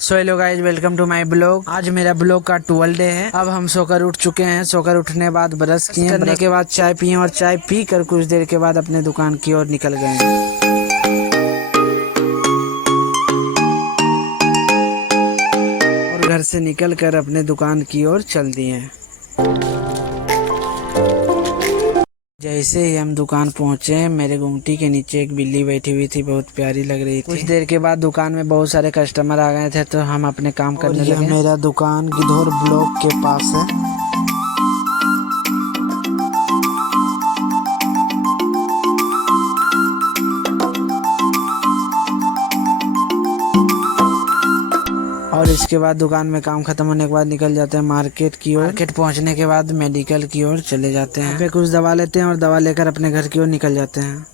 So hello guys, welcome to my blog. आज मेरा blog का 12 डे है। अब हम सोकर उठ चुके हैं। सोकर उठने के बाद ब्रश किए, करने के बाद चाय पिए और चाय पी कर कुछ देर के बाद अपने दुकान की ओर निकल गए हैं। और घर से निकल कर अपने दुकान की ओर चल दिए हैं। जैसे ही हम दुकान पहुंचे, मेरे गुमटी के नीचे एक बिल्ली बैठी हुई थी, बहुत प्यारी लग रही थी। कुछ देर के बाद दुकान में बहुत सारे कस्टमर आ गए थे, तो हम अपने काम करने लगे। मेरा दुकान गिद्धौर ब्लॉक के पास है। और इसके बाद दुकान में काम खत्म होने के बाद निकल जाते हैं मार्केट की ओर। मार्केट पहुंचने के बाद मेडिकल की ओर चले जाते हैं। यहाँ पे कुछ दवा लेते हैं और दवा लेकर अपने घर की ओर निकल जाते हैं।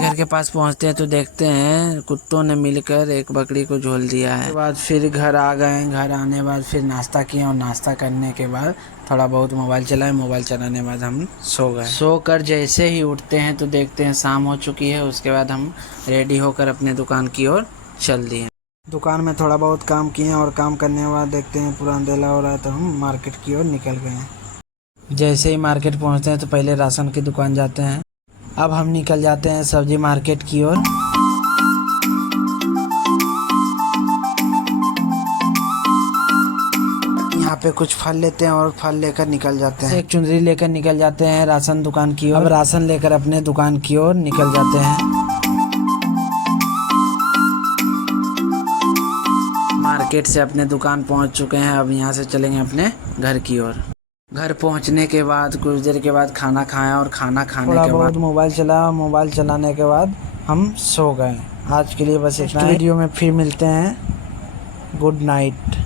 घर के पास पहुंचते हैं तो देखते हैं कुत्तों ने मिलकर एक बकरी को झोल दिया है। उसके बाद फिर घर आ गए। घर आने के बाद फिर नाश्ता किए और नाश्ता करने के बाद थोड़ा बहुत मोबाइल चलाए। मोबाइल चलाने के बाद हम सो गए। सो कर जैसे ही उठते हैं तो देखते हैं शाम हो चुकी है। उसके बाद हम रेडी होकर अपने दुकान की ओर चल दिए। दुकान में थोड़ा बहुत काम किए और काम करने के बाद देखते हैं पूरा अंधेरा हो रहा है, तो हम मार्केट की ओर निकल गए। जैसे ही मार्केट पहुँचते हैं तो पहले राशन की दुकान जाते हैं। अब हम निकल जाते हैं सब्जी मार्केट की ओर। यहाँ पे कुछ फल लेते हैं और फल लेकर निकल जाते हैं। एक चुनरी लेकर निकल जाते हैं राशन दुकान की ओर। अब राशन लेकर अपने दुकान की ओर निकल जाते हैं। मार्केट से अपने दुकान पहुंच चुके हैं। अब यहाँ से चलेंगे अपने घर की ओर। घर पहुंचने के बाद कुछ देर के बाद खाना खाया और खाना खाने के बाद मोबाइल चलाया। मोबाइल चलाने के बाद हम सो गए। आज के लिए बस इतना। वीडियो में फिर मिलते हैं। Good night.